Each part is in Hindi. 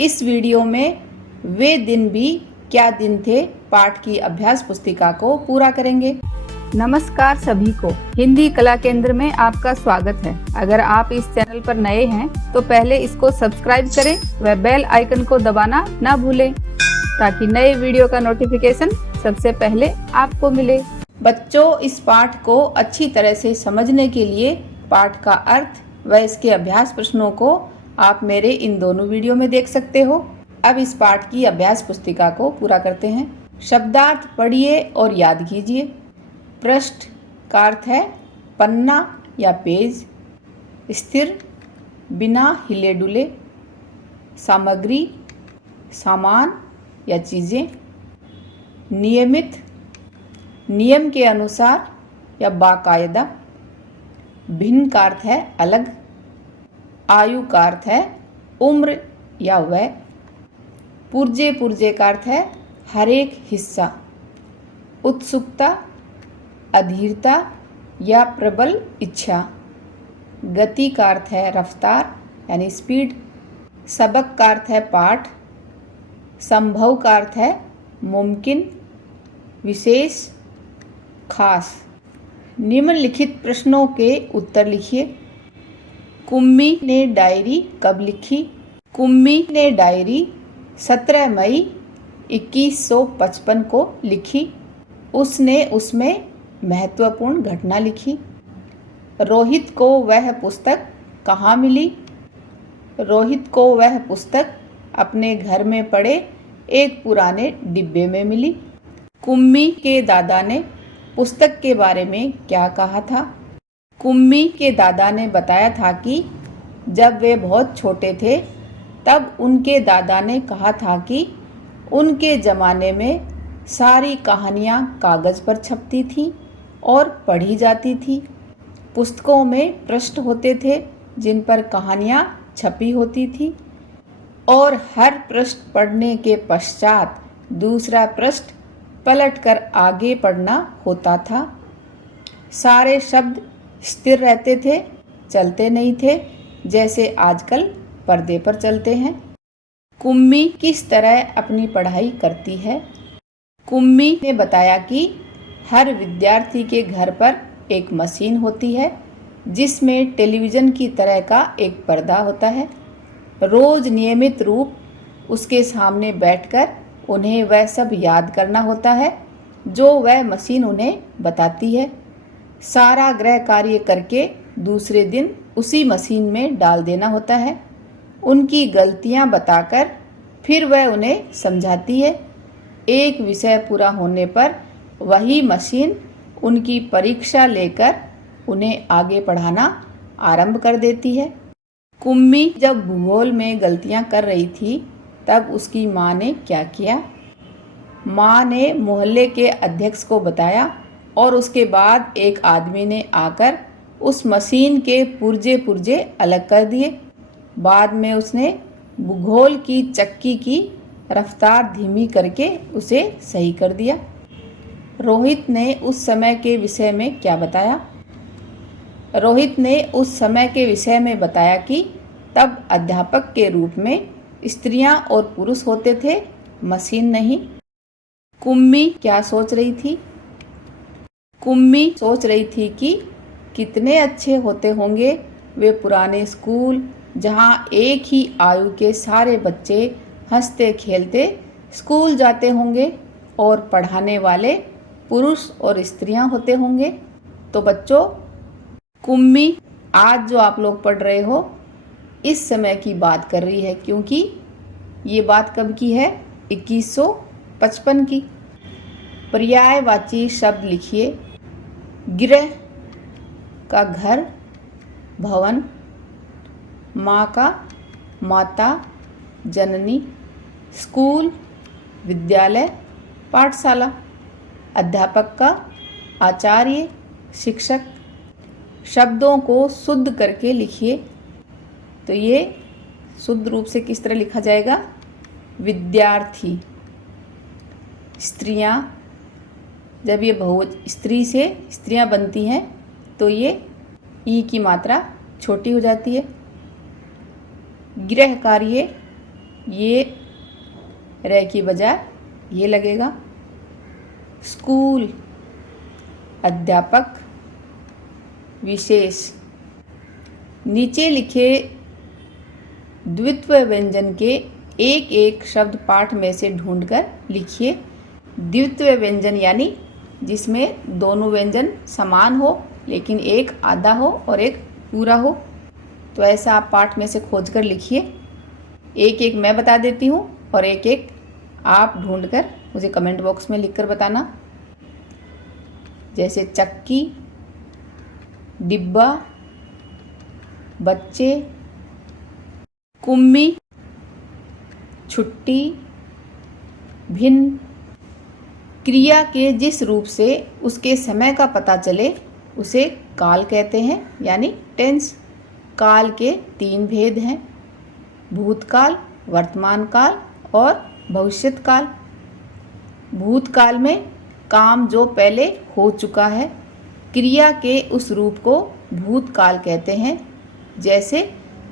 इस वीडियो में वे दिन भी क्या दिन थे पाठ की अभ्यास पुस्तिका को पूरा करेंगे। नमस्कार सभी को, हिंदी कला केंद्र में आपका स्वागत है। अगर आप इस चैनल पर नए हैं तो पहले इसको सब्सक्राइब करें व बेल आइकन को दबाना ना भूलें ताकि नए वीडियो का नोटिफिकेशन सबसे पहले आपको मिले। बच्चों, इस पाठ को अच्छी तरह से समझने के लिए पाठ का अर्थ व इसके अभ्यास प्रश्नों को आप मेरे इन दोनों वीडियो में देख सकते हो। अब इस पाठ की अभ्यास पुस्तिका को पूरा करते हैं। शब्दार्थ पढ़िए और याद कीजिए। पृष्ठ का अर्थ है पन्ना या पेज। स्थिर, बिना हिले डुले। सामग्री, सामान या चीज़ें। नियमित, नियम के अनुसार या बाकायदा। भिन्न का अर्थ है अलग। आयु का अर्थ है उम्र या वय। पुर्जे पुर्जे का अर्थ है हर एक हिस्सा। उत्सुकता, अधीरता या प्रबल इच्छा। गति का अर्थ है रफ्तार यानी स्पीड। सबक का अर्थ है पाठ। संभव का अर्थ है मुमकिन, विशेष, खास। निम्नलिखित प्रश्नों के उत्तर लिखिए। कुम्मी ने डायरी कब लिखी? कुम्मी ने डायरी 17 मई 2155 को लिखी। उसने उसमें महत्वपूर्ण घटना लिखी। रोहित को वह पुस्तक कहाँ मिली? रोहित को वह पुस्तक अपने घर में पड़े एक पुराने डिब्बे में मिली। कुम्मी के दादा ने पुस्तक के बारे में क्या कहा था? कुम्मी के दादा ने बताया था कि जब वे बहुत छोटे थे तब उनके दादा ने कहा था कि उनके ज़माने में सारी कहानियाँ कागज़ पर छपती थीं और पढ़ी जाती थी। पुस्तकों में पृष्ठ होते थे जिन पर कहानियाँ छपी होती थी और हर पृष्ठ पढ़ने के पश्चात दूसरा पृष्ठ पलटकर आगे पढ़ना होता था। सारे शब्द स्थिर रहते थे, चलते नहीं थे जैसे आजकल पर्दे पर चलते हैं। कुम्मी किस तरह अपनी पढ़ाई करती है? कुम्मी ने बताया कि हर विद्यार्थी के घर पर एक मशीन होती है जिसमें टेलीविज़न की तरह का एक पर्दा होता है। रोज़ नियमित रूप उसके सामने बैठकर उन्हें वह सब याद करना होता है जो वह मशीन उन्हें बताती है। सारा गृह कार्य करके दूसरे दिन उसी मशीन में डाल देना होता है। उनकी गलतियां बताकर फिर वह उन्हें समझाती है। एक विषय पूरा होने पर वही मशीन उनकी परीक्षा लेकर उन्हें आगे पढ़ाना आरंभ कर देती है। कुम्मी जब भूगोल में गलतियां कर रही थी तब उसकी माँ ने क्या किया? माँ ने मोहल्ले के अध्यक्ष को बताया और उसके बाद एक आदमी ने आकर उस मशीन के पुर्जे पुर्जे अलग कर दिए। बाद में उसने भूगोल की चक्की की रफ्तार धीमी करके उसे सही कर दिया। रोहित ने उस समय के विषय में क्या बताया? रोहित ने उस समय के विषय में बताया कि तब अध्यापक के रूप में स्त्रियां और पुरुष होते थे, मशीन नहीं। कुम्मी क्या सोच रही थी? कुम्मी सोच रही थी कि कितने अच्छे होते होंगे वे पुराने स्कूल जहाँ एक ही आयु के सारे बच्चे हंसते खेलते स्कूल जाते होंगे और पढ़ाने वाले पुरुष और स्त्रियां होते होंगे। तो बच्चों, कुम्मी आज जो आप लोग पढ़ रहे हो इस समय की बात कर रही है क्योंकि ये बात कब की है? 2155 की। पर्यायवाची शब्द लिखिए। गृह का घर, भवन। माँ का माता, जननी। स्कूल, विद्यालय, पाठशाला। अध्यापक का आचार्य, शिक्षक। शब्दों को शुद्ध करके लिखिए। तो ये शुद्ध रूप से किस तरह लिखा जाएगा? विद्यार्थी। स्त्रियां, जब ये बहुवचन स्त्री से स्त्रियां बनती हैं तो ये ई की मात्रा छोटी हो जाती है। गृह कार्य ये रे की बजाय ये लगेगा। स्कूल, अध्यापक, विशेष। नीचे लिखे द्वित्व व्यंजन के एक एक शब्द पाठ में से ढूंढकर लिखिए। द्वित्व व्यंजन यानी जिसमें दोनों व्यंजन समान हो लेकिन एक आधा हो और एक पूरा हो। तो ऐसा आप पाठ में से खोजकर लिखिए। एक एक मैं बता देती हूँ और एक एक आप ढूंढकर मुझे कमेंट बॉक्स में लिखकर बताना। जैसे चक्की, डिब्बा, बच्चे, कुम्मी, छुट्टी, भिन्न। क्रिया के जिस रूप से उसके समय का पता चले उसे काल कहते हैं, यानी टेंस। काल के 3 भेद हैं: भूतकाल, वर्तमान काल और भविष्यत काल। भूतकाल में काम जो पहले हो चुका है, क्रिया के उस रूप को भूतकाल कहते हैं। जैसे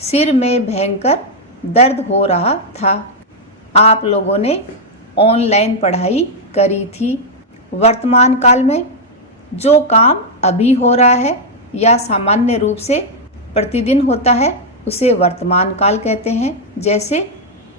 सिर में भयंकर दर्द हो रहा था। आप लोगों ने ऑनलाइन पढ़ाई करी थी। वर्तमान काल में जो काम अभी हो रहा है या सामान्य रूप से प्रतिदिन होता है उसे वर्तमान काल कहते हैं। जैसे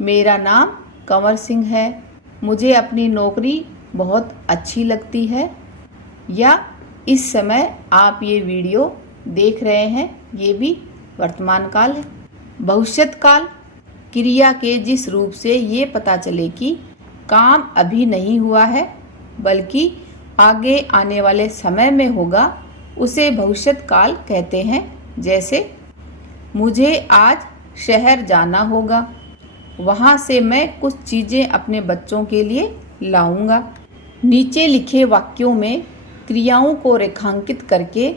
मेरा नाम कंवर सिंह है, मुझे अपनी नौकरी बहुत अच्छी लगती है, या इस समय आप ये वीडियो देख रहे हैं, ये भी वर्तमान काल है। भविष्यत काल, क्रिया के जिस रूप से ये पता चले कि काम अभी नहीं हुआ है बल्कि आगे आने वाले समय में होगा, उसे भविष्यत काल कहते हैं। जैसे मुझे आज शहर जाना होगा, वहाँ से मैं कुछ चीज़ें अपने बच्चों के लिए लाऊंगा। नीचे लिखे वाक्यों में क्रियाओं को रेखांकित करके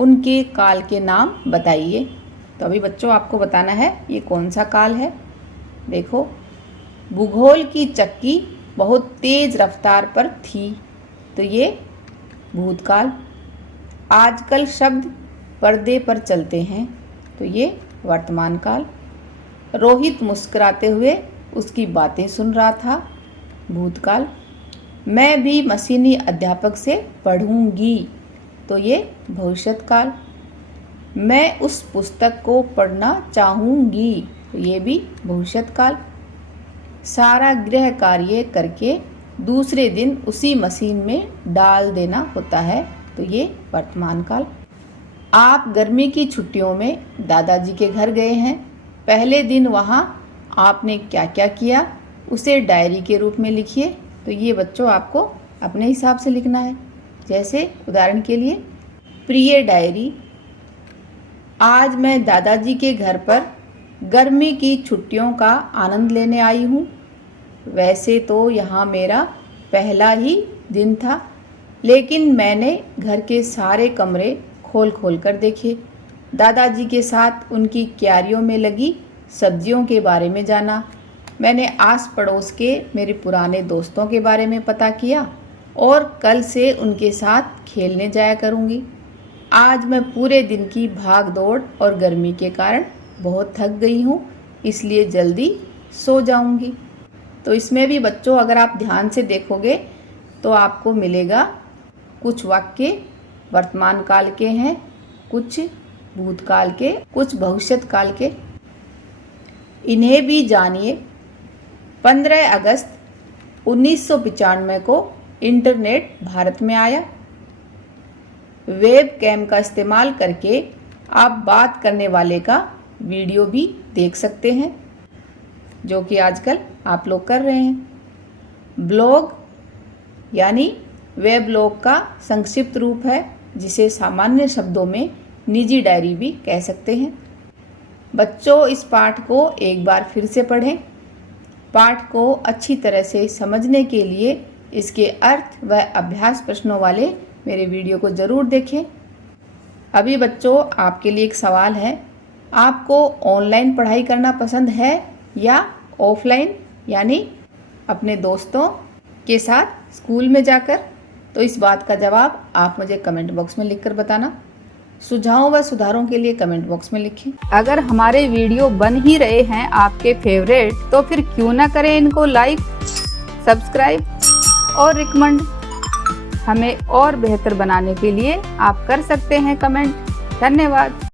उनके काल के नाम बताइए। तो अभी बच्चों आपको बताना है ये कौन सा काल है। देखो, भूगोल की चक्की बहुत तेज रफ्तार पर थी, तो ये भूतकाल। आजकल शब्द पर्दे पर चलते हैं, तो ये वर्तमान काल। रोहित मुस्कुराते हुए उसकी बातें सुन रहा था, भूतकाल। मैं भी मशीनी अध्यापक से पढ़ूंगी, तो ये भविष्यत काल। मैं उस पुस्तक को पढ़ना चाहूँगी, तो ये भी भविष्यत काल। सारा गृह कार्य करके दूसरे दिन उसी मशीन में डाल देना होता है, तो ये वर्तमान काल। आप गर्मी की छुट्टियों में दादाजी के घर गए हैं। पहले दिन वहाँ आपने क्या क्या किया उसे डायरी के रूप में लिखिए। तो ये बच्चों आपको अपने हिसाब से लिखना है। जैसे उदाहरण के लिए, प्रिय डायरी, आज मैं दादाजी के घर पर गर्मी की छुट्टियों का आनंद लेने आई हूँ। वैसे तो यहाँ मेरा पहला ही दिन था, लेकिन मैंने घर के सारे कमरे खोल खोल कर देखे। दादाजी के साथ उनकी क्यारियों में लगी सब्जियों के बारे में जाना। मैंने आस पड़ोस के मेरे पुराने दोस्तों के बारे में पता किया और कल से उनके साथ खेलने जाया करूँगी। आज मैं पूरे दिन की भाग दौड़ और गर्मी के कारण बहुत थक गई हूँ, इसलिए जल्दी सो जाऊँगी। तो इसमें भी बच्चों अगर आप ध्यान से देखोगे तो आपको मिलेगा कुछ वाक्य वर्तमान काल के हैं, कुछ भूतकाल के, कुछ भविष्यत काल के। इन्हें भी जानिए। 15 अगस्त 1995 को इंटरनेट भारत में आया। वेब कैम का इस्तेमाल करके आप बात करने वाले का वीडियो भी देख सकते हैं, जो कि आजकल आप लोग कर रहे हैं। ब्लॉग यानी वेब ब्लॉग का संक्षिप्त रूप है, जिसे सामान्य शब्दों में निजी डायरी भी कह सकते हैं। बच्चों, इस पाठ को एक बार फिर से पढ़ें। पाठ को अच्छी तरह से समझने के लिए इसके अर्थ व अभ्यास प्रश्नों वाले मेरे वीडियो को ज़रूर देखें। अभी बच्चों आपके लिए एक सवाल है, आपको ऑनलाइन पढ़ाई करना पसंद है या ऑफलाइन, यानी अपने दोस्तों के साथ स्कूल में जाकर? तो इस बात का जवाब आप मुझे कमेंट बॉक्स में लिखकर बताना। सुझावों व सुधारों के लिए कमेंट बॉक्स में लिखें। अगर हमारे वीडियो बन ही रहे हैं आपके फेवरेट, तो फिर क्यों ना करें इनको लाइक, सब्सक्राइब और रिकमेंड। हमें और बेहतर बनाने के लिए आप कर सकते हैं कमेंट। धन्यवाद।